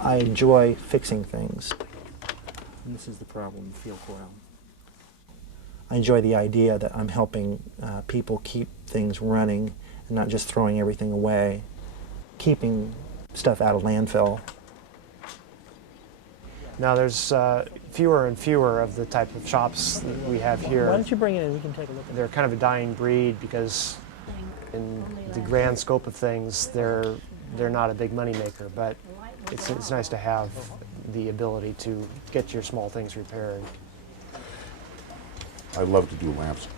I enjoy fixing things. And this is the problem, field coil. I enjoy the idea that I'm helping people keep things running and not just throwing everything away, keeping stuff out of landfill. Now there's fewer and fewer of the type of shops that we have here. Why don't you bring it in, we can take a look at it. They're kind of a dying breed because in the grand scope of things, they're not a big money maker, but it's nice to have the ability to get your small things repaired. I love to do lamps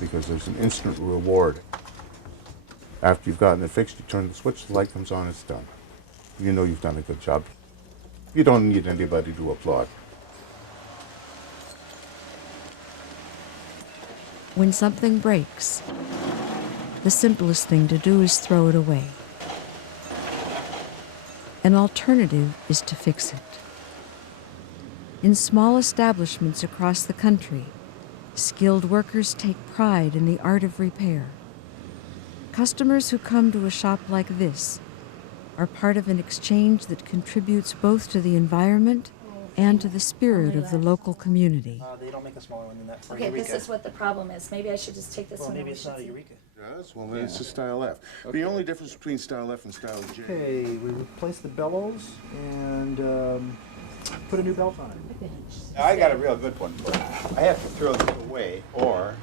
because there's an instant reward. After you've gotten it fixed, you turn the switch, the light comes on, it's done. You know you've done a good job. You don't need anybody to applaud. When something breaks, the simplest thing to do is throw it away. An alternative is to fix it. In small establishments across the country, skilled workers take pride in the art of repair. Customers who come to a shop like this are part of an exchange that contributes both to the environment and to the spirit of the local community. They don't make a smaller one than that for Okay, Eureka. this is what the problem is. Maybe I should just take this Well, one. maybe and we it's should not a see. Eureka. Yes, well then it's a style F. The only difference between style F and style J. Okay, we replace the bellows and put a new belt on it. I got a real good one for you. I have to throw this away, or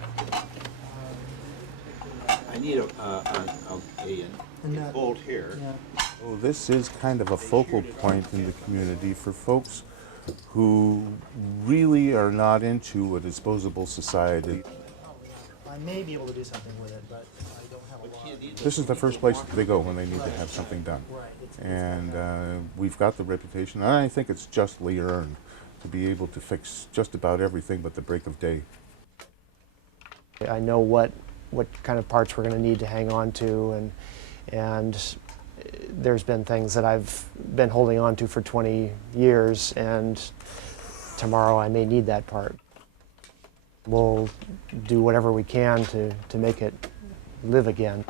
I need a bolt here. Oh, this is kind of a focal point in the community for folks who really are not into a disposable society. I may be able to do something with it, but I don't have a lot. This is the first place that they go when they need to have something done. Right. And we've got the reputation, and I think it's justly earned to be able to fix just about everything but the break of day. I know what kind of parts we're going to need to hang on to, and there's been things that I've been holding on to for 20 years, and tomorrow I may need that part. We'll do whatever we can to make it live again.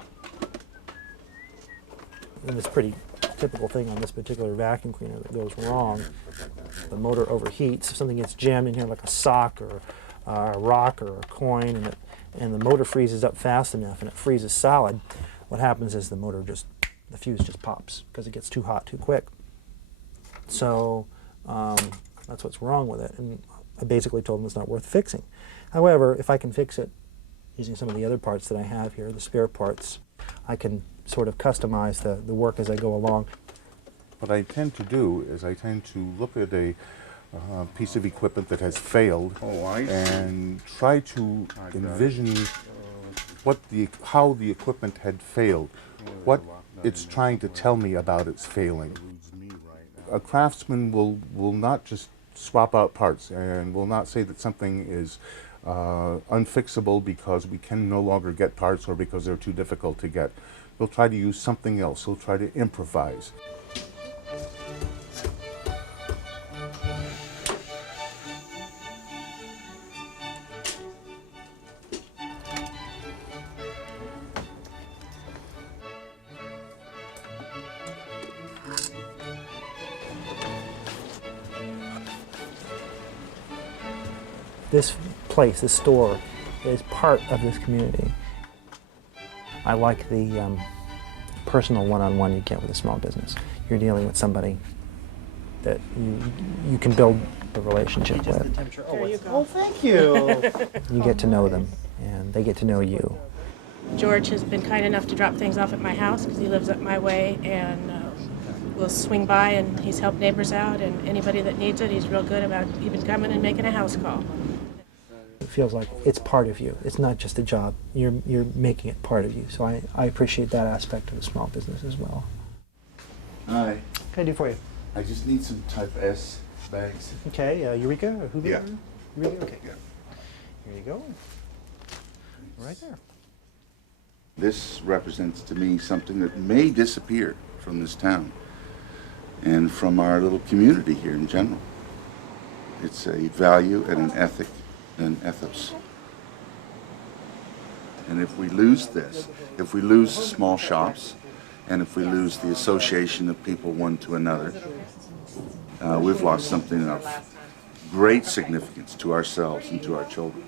And it's pretty typical thing on this particular vacuum cleaner that goes wrong. The motor overheats. If something gets jammed in here like a sock or a rock or a coin, and the motor freezes up fast enough and it freezes solid, what happens is the fuse just pops because it gets too hot too quick. So that's what's wrong with it. And I basically told them it's not worth fixing. However, if I can fix it using some of the other parts that I have here, the spare parts, I can sort of customize the work as I go along. What I tend to do is I tend to look at a piece of equipment that has failed and try to envision how the equipment had failed, what it's trying to tell me about its failing. A craftsman will not just swap out parts and will not say that something is unfixable because we can no longer get parts or because they're too difficult to get. He'll try to use something else. He'll try to improvise. This place, this store, is part of this community. I like the personal one-on-one you get with a small business. You're dealing with somebody that you can build a relationship with. Oh, thank you. You get to know them, and they get to know you. George has been kind enough to drop things off at my house because he lives up my way, and we'll swing by, and he's helped neighbors out, and anybody that needs it, he's real good about even coming and making a house call. It feels like it's part of you. It's not just a job. You're making it part of you. So I appreciate that aspect of a small business as well. Hi. What can I do for you? I just need some type S bags. Okay, Eureka or Who? Yeah. Eureka? Okay. Yeah. Here you go. Right there. This represents to me something that may disappear from this town and from our little community here in general. It's a value and an ethic and ethos. And if we lose this, if we lose small shops, And if we lose the association of people one to another, we've lost something of great significance to ourselves and to our children.